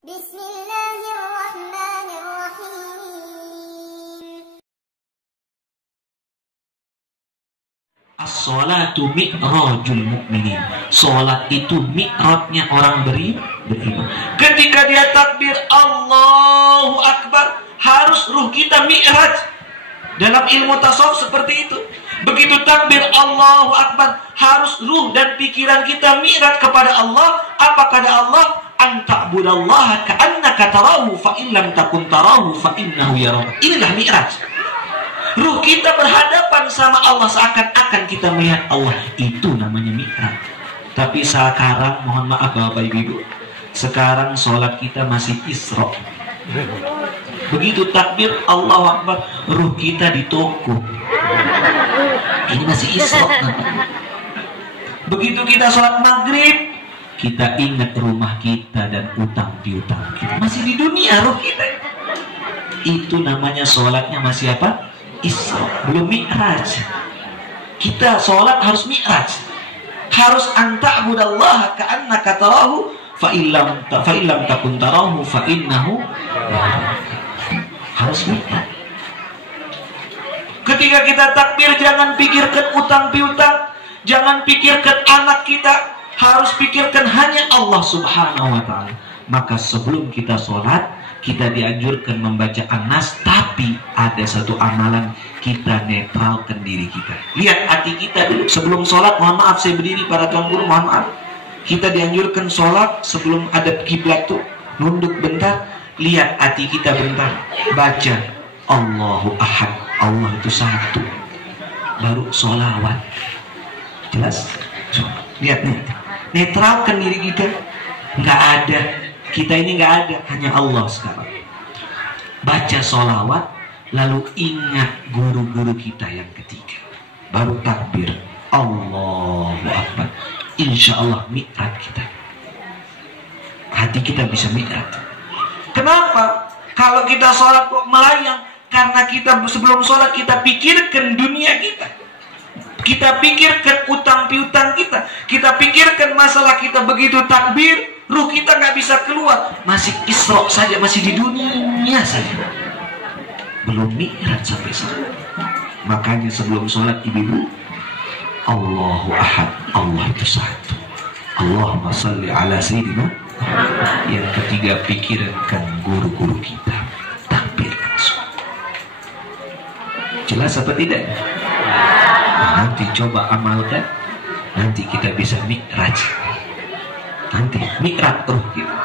Bismillahirrahmanirrahim. As-sholatu mi'rajul mu'minin. Sholat itu mi'rajnya orang beriman. Ketika dia takbir Allahu Akbar, harus ruh kita mi'raj. Dalam ilmu tasawuf seperti itu. Begitu takbir Allahu Akbar, harus ruh dan pikiran kita mi'raj kepada Allah. Apa kata Allah? Anta'budallaha ka'annaka tarahu fa in lam takun tarahu fa innahu yaraka. Inilah mi'raj. Ruh kita berhadapan sama Allah seakan-akan kita melihat Allah. Itu namanya mi'raj. Tapi sekarang, mohon maaf Bapak Ibu, sekarang sholat kita masih Isra. Begitu takbir Allahu Akbar, ruh kita di toko. Ini masih Isra. Begitu kita sholat maghrib, kita ingat rumah kita dan utang piutang kita. Masih di dunia ruh kita. Itu namanya sholatnya masih apa? Isra, belum mi'raj. Kita sholat harus mi'raj. Harus anta'budallaha ka'annaka tarahu fa illam takun tarahu fa innahu. Harus mi'raj. Ketika kita takbir, jangan pikirkan utang piutang, jangan pikirkan anak kita, harus pikirkan hanya Allah Subhanahu wa ta'ala. Maka sebelum kita sholat, kita dianjurkan membaca An-Nas, tapi ada satu amalan, kita netralkan diri kita. Lihat hati kita dulu sebelum sholat. Mohon maaf saya berdiri, para tuan guru mohon maaf. Kita dianjurkan sholat sebelum ada kiblat tuh, nunduk bentar, lihat hati kita bentar, baca Allahu Ahad, Allah itu satu, baru sholawat. Jelas? Lihat nih, netralkan diri kita. Nggak ada, kita ini nggak ada, hanya Allah sekarang. Baca sholawat, lalu ingat guru-guru kita yang ketiga, baru takbir Allahu Akbar. Insya Allah mi'raj kita. Hati kita bisa mi'raj. Kenapa? Kalau kita sholat kok melayang? Karena kita sebelum sholat kita pikirkan dunia kita, kita pikirkan utang piutang kita, kita pikirkan masalah kita. Begitu takbir, ruh kita nggak bisa keluar, masih Isra saja, masih di dunia saja, belum mi'raj sampai sana. Makanya sebelum sholat ibu-ibu, Allahu Ahad, Allah itu satu. Allahumma salli ala sayyidina. Yang ketiga, pikirkan guru-guru kita, takbir langsung. Jelas apa tidak? Nanti coba amalkan, nanti kita bisa mi'raj. Nanti mi'raj ruh kita.